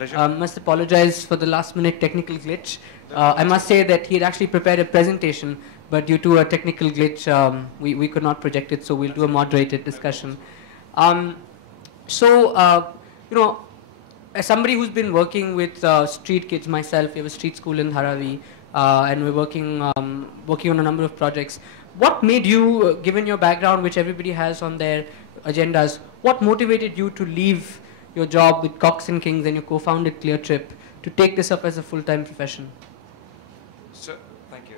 Must apologize for the last-minute technical glitch. I must say that he had actually prepared a presentation, but due to a technical glitch, we could not project it, so we'll do a moderated discussion. You know, as somebody who's been working with street kids myself, we have a street school in Dharavi, and we're working on a number of projects. What made you, given your background, which everybody has on their agendas, what motivated you to leave your job with Cox and Kings and you co-founded ClearTrip to take this up as a full-time profession? So, thank you.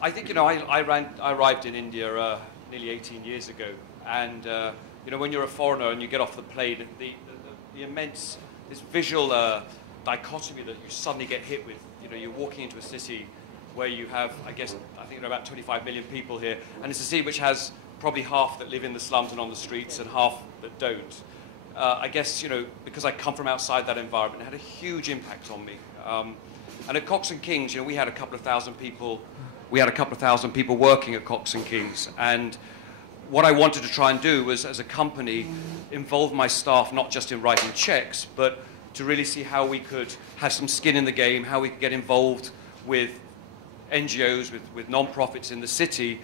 I think, you know, I arrived in India nearly 18 years ago, and you know, when you're a foreigner and you get off the plane, the immense, this visual dichotomy that you suddenly get hit with. You know, you're walking into a city where you have, I think there are about 25 million people here, and it's a city which has probably half that live in the slums and on the streets and half that don't. I guess, you know, because I come from outside that environment, it had a huge impact on me. And at Cox and Kings, you know, we had a couple of thousand people working at Cox and Kings. And what I wanted to try and do was, as a company, involve my staff not just in writing checks, but to really see how we could have some skin in the game, how we could get involved with NGOs, with non-profits in the city.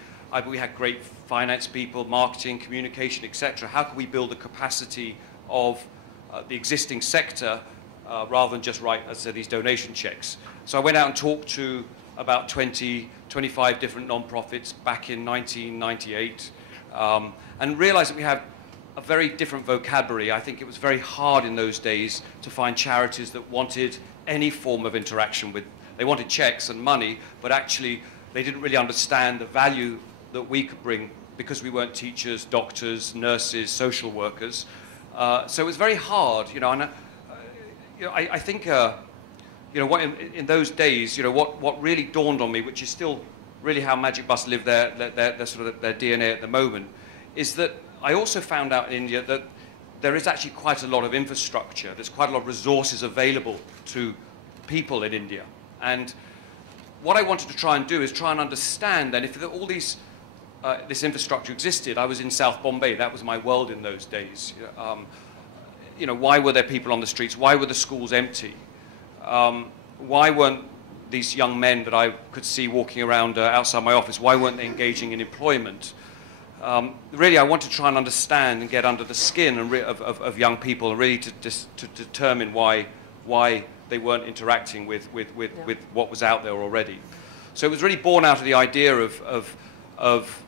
We had great finance people, marketing, communication, etc. How could we build the capacity of the existing sector rather than just write, as I said, these donation checks? So I went out and talked to about 25 different non-profits back in 1998 and realized that we had a very different vocabulary. I think it was very hard in those days to find charities that wanted any form of interaction with. They wanted checks and money, but actually they didn't really understand the value that we could bring because we weren't teachers, doctors, nurses, social workers. So it was very hard, you know. And you know, I think, you know, in those days, you know, what really dawned on me, which is still really how Magic Bus live their sort of their DNA at the moment, is that I also found out in India that there is actually quite a lot of infrastructure. There's quite a lot of resources available to people in India. And what I wanted to try and do is try and understand then if all these this infrastructure existed. I was in South Bombay. That was my world in those days. You know, why were there people on the streets? Why were the schools empty? Why weren't these young men that I could see walking around outside my office, why weren't they engaging in employment? Really, I want to try and understand and get under the skin of young people, and really to determine why they weren't interacting with what was out there already. So it was really born out of the idea of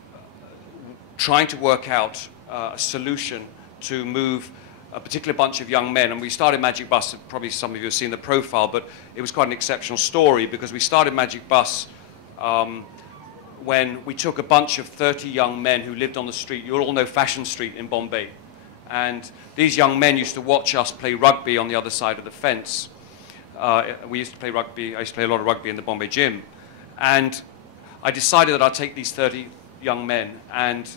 trying to work out a solution to move a particular bunch of young men. And we started Magic Bus, probably some of you have seen the profile, but it was quite an exceptional story because we started Magic Bus when we took a bunch of 30 young men who lived on the street. You all know Fashion Street in Bombay. And these young men used to watch us play rugby on the other side of the fence. We used to play rugby. I used to play a lot of rugby in the Bombay gym. And I decided that I'd take these 30 young men and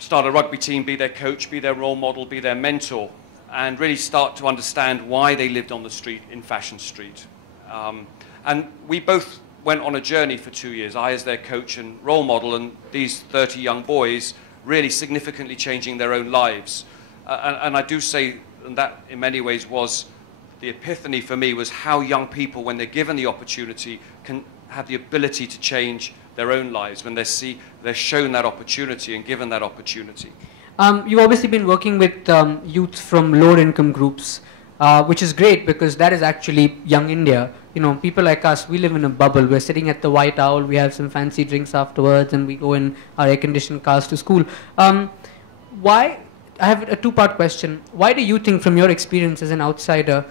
start a rugby team, be their coach, be their role model, be their mentor, and really start to understand why they lived on the street in Fashion Street. And we both went on a journey for 2 years, I as their coach and role model, and these 30 young boys really significantly changing their own lives. And I do say that in many ways was the epiphany for me, was how young people, when they're given the opportunity, can have the ability to change their own lives when they're shown that opportunity and given that opportunity. You've obviously been working with youth from lower income groups, which is great because that is actually young India. You know, people like us, we live in a bubble. We're sitting at the White Owl, we have some fancy drinks afterwards, and we go in our air-conditioned cars to school. I have a two-part question. Why do you think, from your experience as an outsider,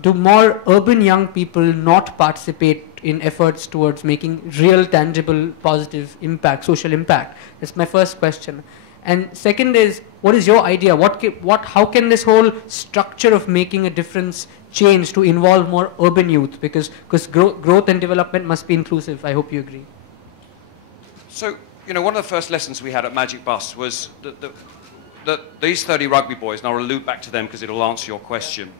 do more urban young people not participate in efforts towards making real, tangible, positive impact, social impact? That's my first question. And second is, what is your idea? How can this whole structure of making a difference change to involve more urban youth? Because growth and development must be inclusive. I hope you agree. So, you know, one of the first lessons we had at Magic Bus was that these 30 rugby boys, and I'll allude back to them because it'll answer your question,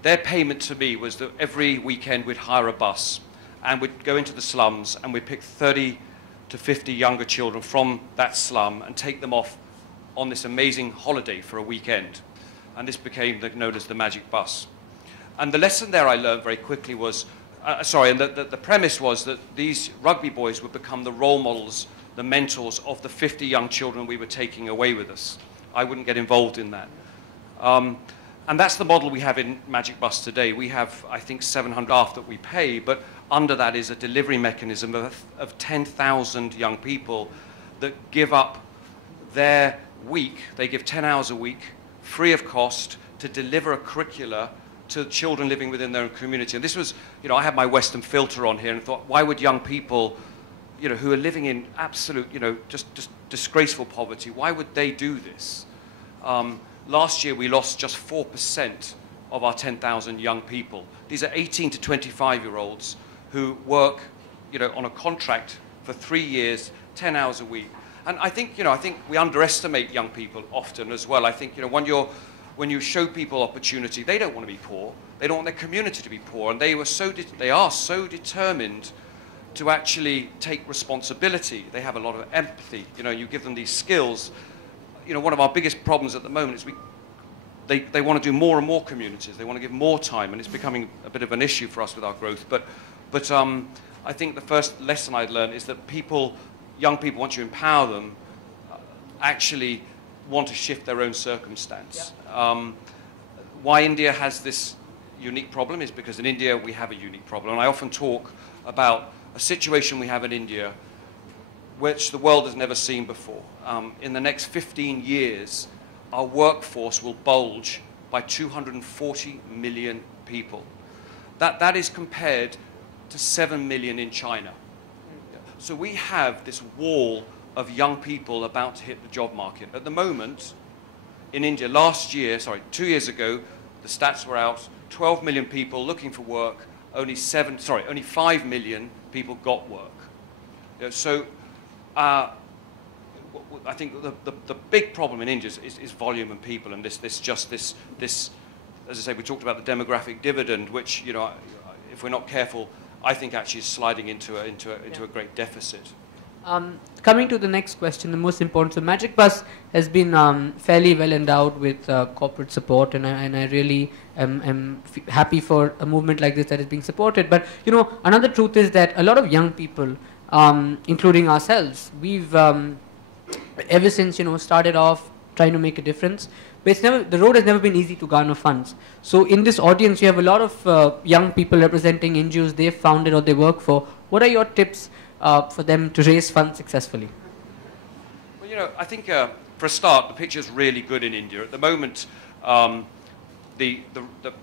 their payment to me was that every weekend we'd hire a bus and we'd go into the slums and we'd pick 30 to 50 younger children from that slum and take them off on this amazing holiday for a weekend. and this became known as the magic bus. And the lesson there I learned very quickly was, and the premise was that these rugby boys would become the role models, the mentors of the 50 young children we were taking away with us. I wouldn't get involved in that. And that's the model we have in Magic Bus today. We have, I think, 700 staff that we pay, but under that is a delivery mechanism of 10,000 young people that give up their week. They give 10 hours a week, free of cost, to deliver a curricula to children living within their own community. And this was, I had my Western filter on here and thought, why would young people, who are living in absolute, just disgraceful poverty, why would they do this? Last year, we lost just 4% of our 10,000 young people. These are 18 to 25-year-olds who work, on a contract for 3 years, 10 hours a week. And I think we underestimate young people often as well. I think, when you show people opportunity, they don't want to be poor. They don't want their community to be poor. And they are so determined to actually take responsibility. They have a lot of empathy. You give them these skills. One of our biggest problems at the moment is they want to do more and more communities. They want to give more time, and it's becoming a bit of an issue for us with our growth. But I think the first lesson I'd learned is that young people, once you empower them, actually want to shift their own circumstance. Yeah. Why India has this unique problem is because in India we have a unique problem. And I often talk about a situation we have in India which the world has never seen before. In the next 15 years, our workforce will bulge by 240 million people. That is compared to 7 million in China. So we have this wall of young people about to hit the job market. At the moment, in India, 2 years ago, the stats were out, 12 million people looking for work, only 5 million people got work. So I think the big problem in India is volume and people, and this, as I say, we talked about the demographic dividend, which, if we're not careful, I think actually is sliding into a great deficit. Coming to the next question, the most important. So Magic Bus has been fairly well endowed with corporate support, and I really am happy for a movement like this that is being supported. But another truth is that a lot of young people, including ourselves, we've ever since started off trying to make a difference. But the road has never been easy to garner funds. So in this audience, you have a lot of young people representing NGOs they've founded or they work for. What are your tips for them to raise funds successfully? Well, I think for a start, the picture is really good in India. At the moment, the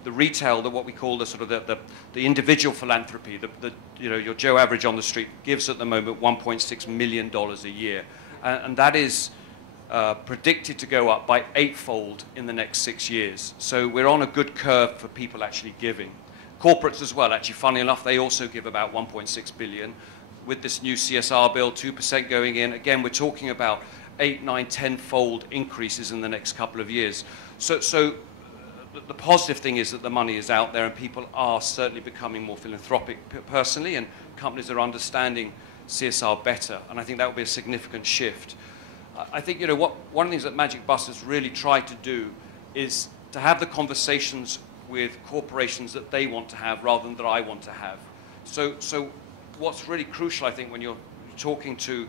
retail, what we call the individual philanthropy, your Joe average on the street gives at the moment $1.6 million a year, and that is predicted to go up by 8-fold in the next 6 years. So we're on a good curve for people actually giving. Corporates as well, actually, funnily enough, they also give about 1.6 billion. With this new CSR bill, 2% going in, again, we're talking about 8, 9, 10-fold increases in the next couple of years. So the positive thing is that the money is out there and people are certainly becoming more philanthropic personally, and companies are understanding CSR better, and I think that will be a significant shift. I think, one of the things that Magic Bus has really tried to do is to have the conversations with corporations that they want to have rather than that I want to have. So what's really crucial, I think, when you're talking to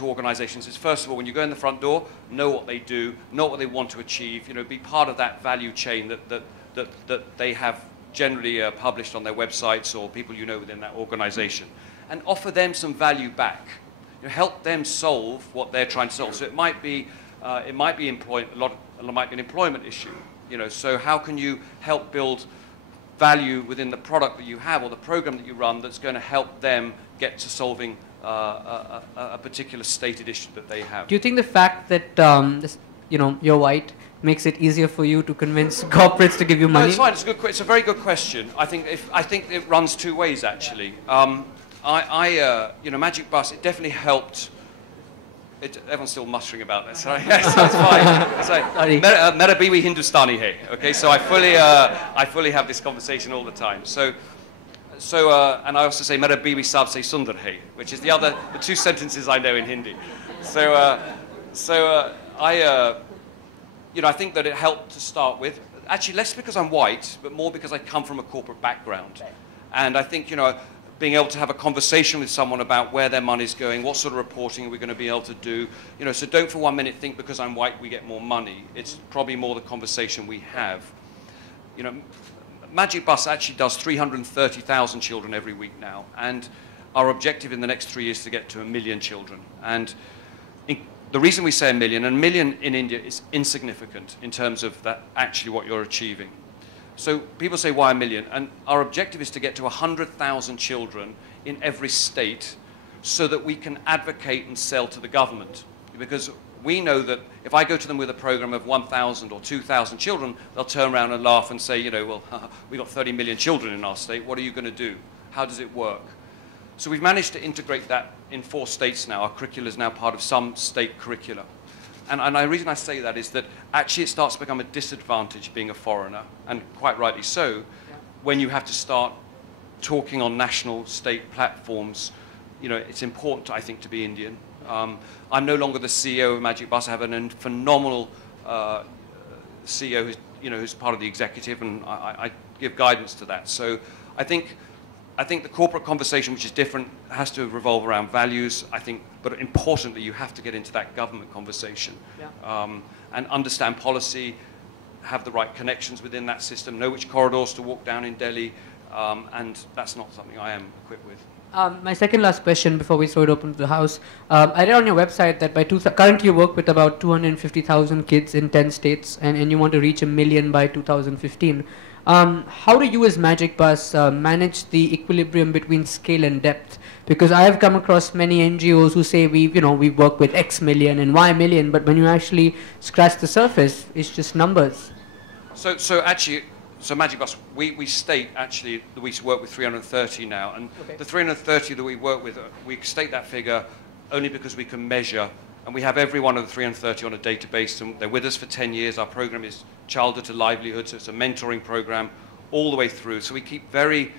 organizations is, first of all, when you go in the front door, know what they do, know what they want to achieve, be part of that value chain that they have generally published on their websites or people within that organization, and offer them some value back. Help them solve what they're trying to solve. So it might be employment. It might be an employment issue. So how can you help build value within the product that you have or the program that you run that's going to help them get to solving a particular stated issue that they have? Do you think the fact that you're white makes it easier for you to convince corporates to give you money? No, it's fine. It's a very good question. I think it runs two ways actually. Magic Bus, it definitely helped. Everyone's still muttering about that. Sorry, yes, that's fine. Mera biwi Hindustani hai. Okay, so I fully have this conversation all the time. So, and I also say Mera biwi sab se sundar hai, which is the 2 sentences I know in Hindi. you know, I think that it helped to start with. Actually, less because I'm white, but more because I come from a corporate background. Right. And I think, you know, being able to have a conversation with someone about where their money's going, what sort of reporting are we going to be able to do. You know, so don't for 1 minute think because I'm white we get more money. It's probably more the conversation we have. You know, Magic Bus actually does 330,000 children every week now. And our objective in the next 3 years is to get to 1 million children. And the reason we say 1 million, and 1 million in India is insignificant in terms of that actually what you're achieving. So people say, why 1 million? And our objective is to get to 100,000 children in every state so that we can advocate and sell to the government. Because we know that if I go to them with a program of 1,000 or 2,000 children, they'll turn around and laugh and say, you know, well, we've got 30 million children in our state. What are you going to do? How does it work? So we've managed to integrate that in 4 states now. Our curricula is now part of some state curricula. And the reason I say that is that actually it starts to become a disadvantage being a foreigner, and quite rightly so, when you have to start talking on national state platforms. You know, it's important, I think, to be Indian. I'm no longer the CEO of Magic Bus. I have a phenomenal CEO who's, you know, who's part of the executive, and I give guidance to that. So I think the corporate conversation, which is different, has to revolve around values, I think, but importantly, you have to get into that government conversation and understand policy, have the right connections within that system, know which corridors to walk down in Delhi, and that's not something I am equipped with. My second last question before we throw it open to the house. I read on your website that currently you work with about 250,000 kids in 10 states, and you want to reach 1 million by 2015. How do you as Magic Bus manage the equilibrium between scale and depth? Because I have come across many NGOs who say we work with X million and Y million, but when you actually scratch the surface, it's just numbers. So Magic Bus, we state actually that we work with 330 now, and the 330 that we work with, we state that figure only because we can measure. And we have every one of the 330 on a database, and they're with us for 10 years. Our program is Childhood to Livelihood, so it's a mentoring program all the way through. So we keep very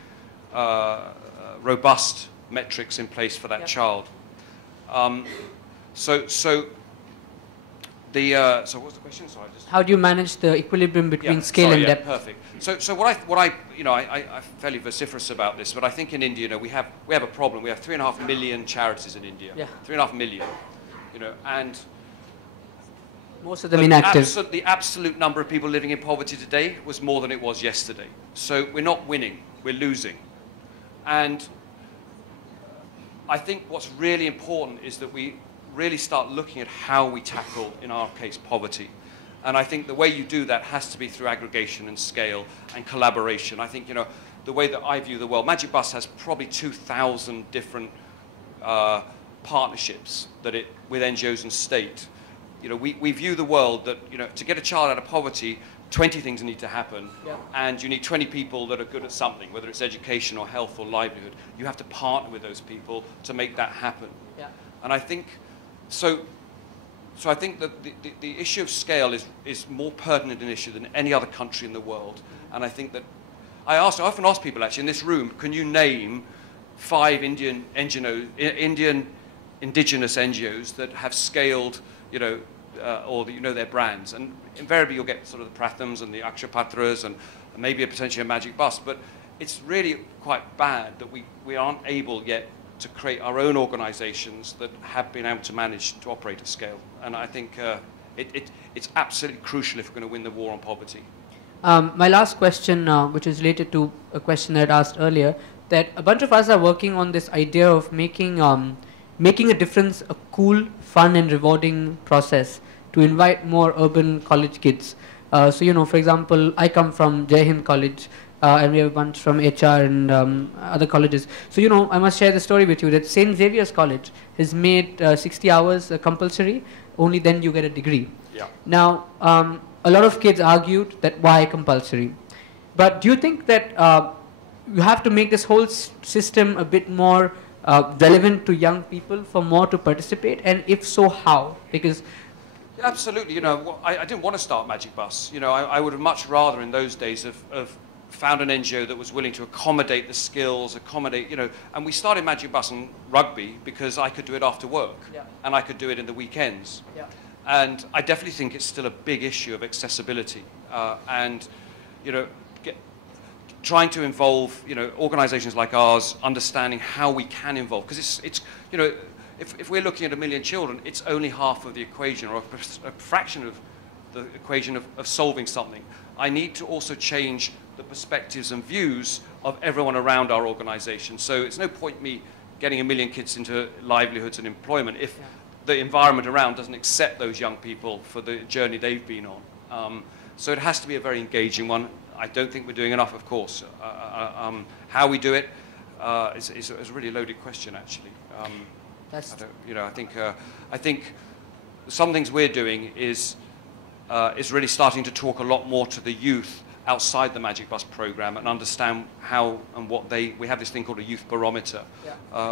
robust metrics in place for that child. So what was the question? Sorry, how do you manage the equilibrium between scale and depth? Perfect. So what I I'm fairly vociferous about this, but I think in India, you know, we have a problem. We have 3.5 million charities in India. 3.5 million. You know, and most of them inactive. The absolute number of people living in poverty today was more than it was yesterday. So we're not winning, we're losing. And I think what's really important is that we really start looking at how we tackle, in our case, poverty. And I think the way you do that has to be through aggregation and scale and collaboration. I think, you know, the way that I view the world, Magic Bus has probably 2,000 different partnerships with NGOs and state. You know, we view the world that, you know, to get a child out of poverty, 20 things need to happen, and you need 20 people that are good at something, whether it's education or health or livelihood. You have to partner with those people to make that happen. And I think, so I think that the issue of scale is more pertinent an issue than any other country in the world. And I think that, I often ask people actually in this room, can you name 5 Indian indigenous NGOs that have scaled, you know, or that you know their brands, and invariably you'll get sort of the Prathams and the Akshapatras and maybe potentially a Magic Bus, but it's really quite bad that we aren't able yet to create our own organizations that have been able to manage to operate at scale. And I think it's absolutely crucial if we're going to win the war on poverty. My last question, which is related to a question that I asked earlier, that a bunch of us are working on this idea of making a difference a cool, fun and rewarding process to invite more urban college kids. So, you know, for example, I come from Jai Hind College, and we have a bunch from HR and other colleges. So, you know, I must share the story with you that St. Xavier's College has made 60 hours compulsory, only then you get a degree. Now, a lot of kids argued that why compulsory? But do you think that you have to make this whole system a bit more relevant to young people for more to participate, and if so, how? Because absolutely, you know, I didn't want to start Magic Bus. You know, I would have much rather in those days have found an NGO that was willing to accommodate the skills, you know, and we started Magic Bus and rugby because I could do it after work, and I could do it in the weekends. And I definitely think it's still a big issue of accessibility. And, you know, trying to involve, you know, organizations like ours, understanding how we can involve. Because it's you know, if we're looking at 1 million children, it's only half of the equation, or a fraction of the equation of solving something. I need to also change the perspectives and views of everyone around our organization. So it's no point me getting 1 million kids into livelihoods and employment if the environment around doesn't accept those young people for the journey they've been on. So it has to be a very engaging one. I don't think we're doing enough, of course. How we do it is a really loaded question, actually. I think some things we're doing is really starting to talk a lot more to the youth outside the Magic Bus program and understand how and what we have this thing called a youth barometer,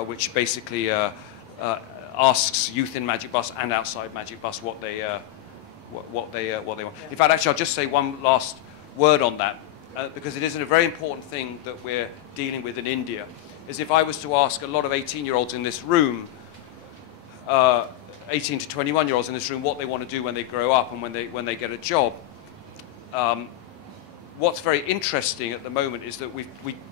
which basically asks youth in Magic Bus and outside Magic Bus what they want. In fact, actually, I'll just say one last word on that, because it is a very important thing that we're dealing with in India, is if I was to ask a lot of 18-year-olds in this room, 18 to 21-year-olds in this room, what they want to do when they grow up and when they get a job, what's very interesting at the moment is that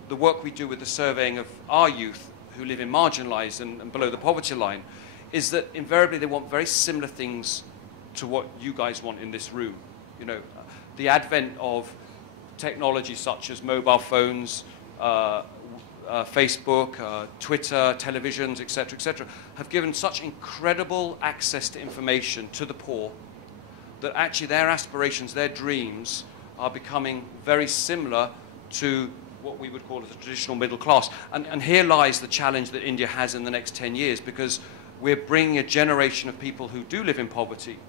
the work we do with the surveying of our youth who live in marginalized and below the poverty line is that invariably they want very similar things to what you guys want in this room. You know, the advent of technology such as mobile phones, Facebook, Twitter, televisions, etc., have given such incredible access to information to the poor that actually their aspirations, their dreams are becoming very similar to what we would call the traditional middle class. And here lies the challenge that India has in the next 10 years, because we're bringing a generation of people who do live in poverty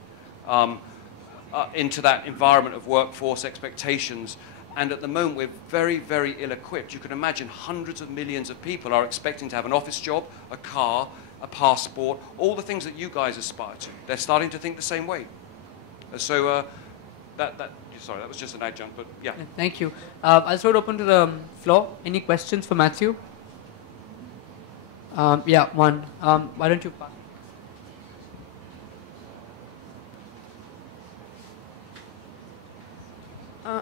into that environment of workforce expectations. And at the moment, we're very, very ill-equipped. You can imagine hundreds of millions of people are expecting to have an office job, a car, a passport, all the things that you guys aspire to. They're starting to think the same way. So sorry, that was just an adjunct, but yeah. Thank you. I'll throw it open to the floor. Any questions for Matthew? Yeah, one. Why don't you pass?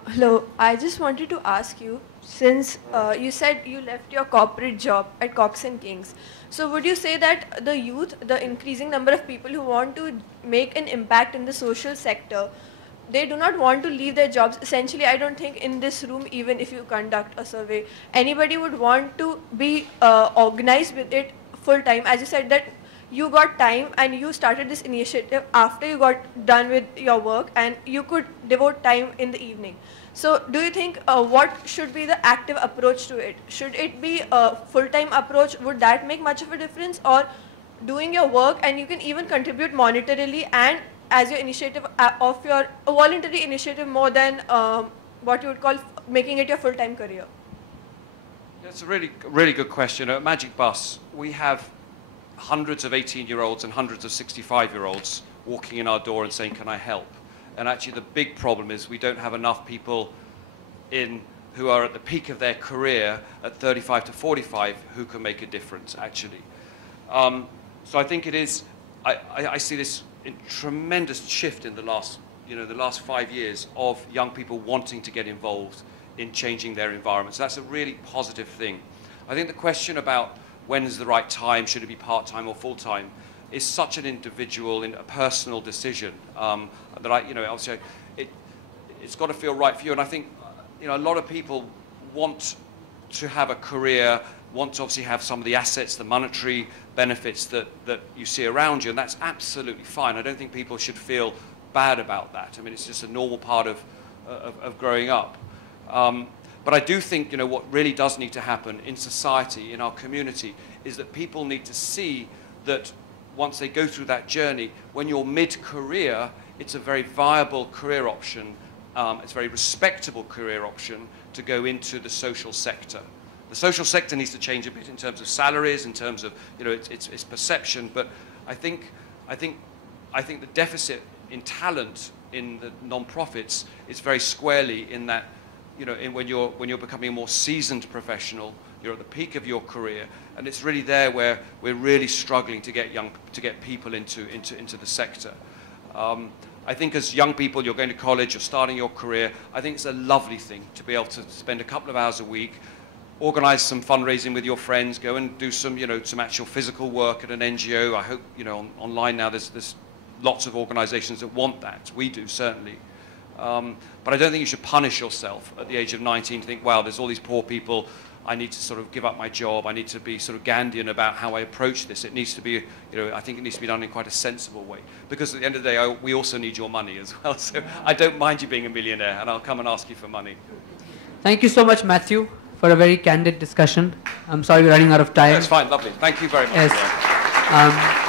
Hello, I just wanted to ask you, since you said you left your corporate job at Cox and Kings, so would you say that the youth, the increasing number of people who want to make an impact in the social sector, they do not want to leave their jobs? Essentially, I don't think in this room, even if you conduct a survey, anybody would want to be organized with it full time. As you said that you got time and you started this initiative after you got done with your work and you could devote time in the evening. So do you think what should be the active approach to it? Should it be a full-time approach? Would that make much of a difference? Or doing your work and you can even contribute monetarily and as your initiative of your voluntary initiative more than what you would call making it your full-time career? That's a really, really good question. At Magic Bus, we have hundreds of 18-year-olds and hundreds of 65-year-olds walking in our door and saying, can I help? And actually the big problem is we don't have enough people who are at the peak of their career at 35 to 45 who can make a difference, actually. So I think it is, I see this tremendous shift in the last 5 years of young people wanting to get involved in changing their environment. So that's a really positive thing. I think the question about when is the right time, should it be part-time or full-time, is such an individual, a personal decision that obviously it's got to feel right for you. And I think, a lot of people want to have a career, want to obviously have some of the assets, the monetary benefits that you see around you, and that's absolutely fine. I don't think people should feel bad about that. I mean, it's just a normal part of growing up. But I do think, what really does need to happen in society, in our community, is that people need to see that once they go through that journey, when you're mid-career, it's a very viable career option. It's a very respectable career option to go into the social sector. The social sector needs to change a bit in terms of salaries, in terms of, its perception. But I think the deficit in talent in the non-profits is very squarely in that, when you're becoming a more seasoned professional, you're at the peak of your career, and it's really there where we're really struggling to get people into the sector. I think as young people, you're going to college, you're starting your career, I think it's a lovely thing to be able to spend a couple of hours a week, organize some fundraising with your friends, go and do some, some actual physical work at an NGO. I hope, online now there's lots of organizations that want that. We do, certainly. But I don't think you should punish yourself at the age of 19 to think, wow, there's all these poor people, I need to sort of give up my job, I need to be sort of Gandhian about how I approach this. It needs to be, I think it needs to be done in quite a sensible way. Because at the end of the day, we also need your money as well. So I don't mind you being a millionaire, and I'll come and ask you for money. Thank you so much, Matthew, for a very candid discussion. I'm sorry we're running out of time. That's fine, lovely. Thank you very much. Yes.